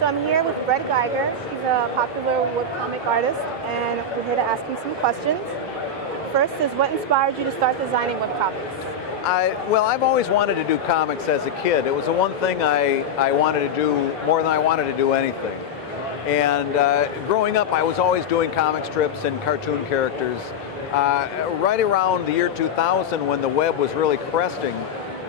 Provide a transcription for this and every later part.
So I'm here with Guigar. She's a popular webcomic artist, and we're here to ask you some questions. First is, what inspired you to start designing webcomics? Well, I've always wanted to do comics as a kid. It was the one thing I wanted to do more than I wanted to do anything. And growing up, I was always doing comic strips and cartoon characters. Right around the year 2000, when the web was really cresting,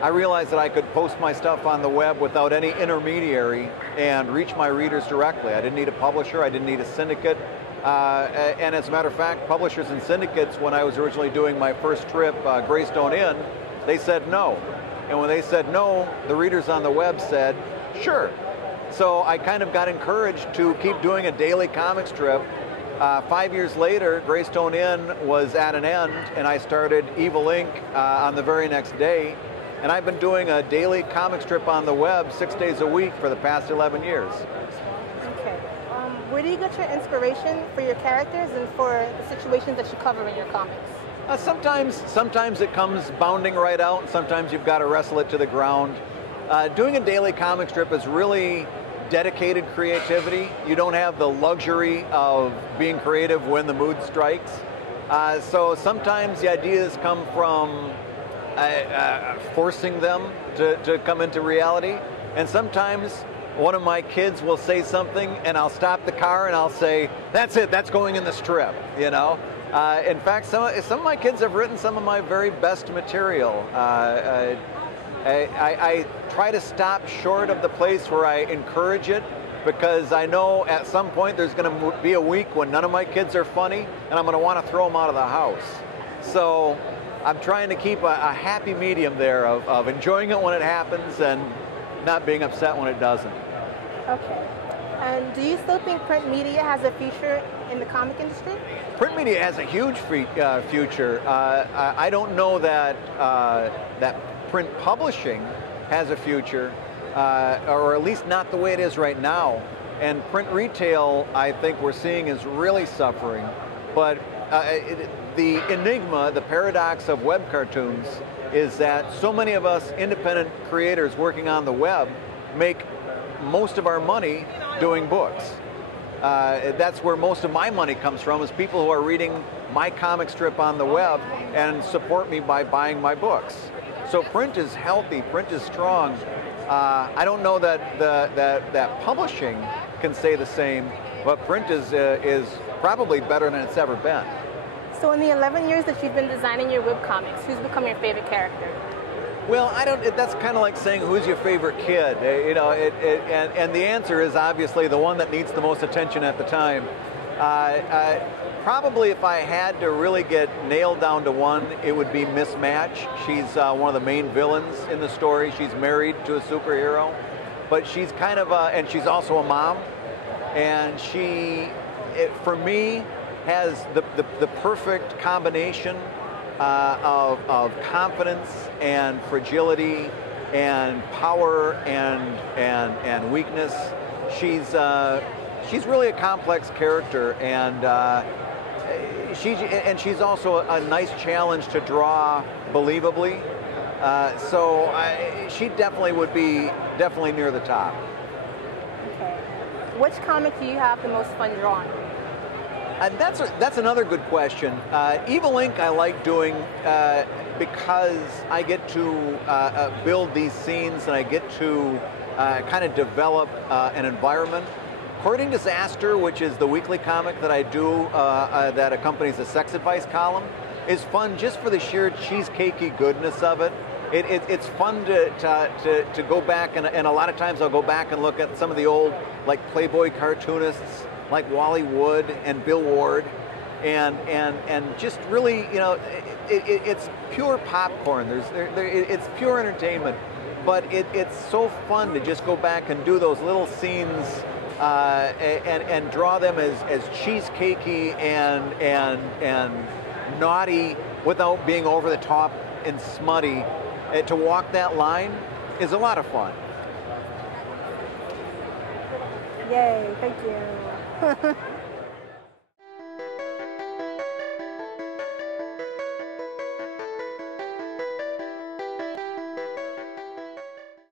I realized that I could post my stuff on the web without any intermediary and reach my readers directly. I didn't need a publisher, I didn't need a syndicate. And as a matter of fact, publishers and syndicates, when I was originally doing my first trip, Greystone Inn, they said no. And when they said no, the readers on the web said, sure. So I kind of got encouraged to keep doing a daily comic strip. 5 years later, Greystone Inn was at an end, and I started Evil Inc. On the very next day. And I've been doing a daily comic strip on the web 6 days a week for the past 11 years. Okay. Where do you get your inspiration for your characters and for the situations that you cover in your comics? Sometimes it comes bounding right out, and sometimes you've got to wrestle it to the ground. Doing a daily comic strip is really dedicated creativity. You don't have the luxury of being creative when the mood strikes. So sometimes the ideas come from forcing them to come into reality. And sometimes one of my kids will say something and I'll stop the car and I'll say, that's it, that's going in the strip, you know. In fact, some of my kids have written some of my very best material. I try to stop short of the place where I encourage it, because I know at some point there's going to be a week when none of my kids are funny and I'm going to want to throw them out of the house. So I'm trying to keep a happy medium there of enjoying it when it happens and not being upset when it doesn't. Okay. And do you still think print media has a future in the comic industry? Print media has a huge future. I don't know that that print publishing has a future, or at least not the way it is right now. And print retail, I think we're seeing, is really suffering. But the enigma, the paradox of web cartoons is that so many of us independent creators working on the web make most of our money doing books. That's where most of my money comes from, is people who are reading my comic strip on the web and support me by buying my books. So print is healthy, print is strong. I don't know that that publishing can say the same, but print is probably better than it's ever been. So in the 11 years that you've been designing your webcomics, who's become your favorite character? Well, that's kind of like saying, who's your favorite kid? You know, and the answer is obviously the one that needs the most attention at the time. Probably if I had to really get nailed down to one, it would be Miss Match. She's one of the main villains in the story. She's married to a superhero, but she's kind of and she's also a mom. And she, for me, has the perfect combination of confidence and fragility and power and weakness. She's really a complex character, and she's also a nice challenge to draw believably. So she definitely would be near the top. Okay. Which comic do you have the most fun drawing? That's another good question. Evil Inc. I like doing because I get to build these scenes and I get to kind of develop an environment. Courting Disaster, which is the weekly comic that I do that accompanies the sex advice column, is fun just for the sheer cheesecakey goodness of it. It's fun to go back, and a lot of times I'll go back and look at some of the old like Playboy cartoonists like Wally Wood and Bill Ward, and just really, you know, it's pure popcorn. It's pure entertainment, but it's so fun to just go back and do those little scenes and draw them as cheesecakey and naughty without being over the top and smutty. To walk that line is a lot of fun. Yay, thank you.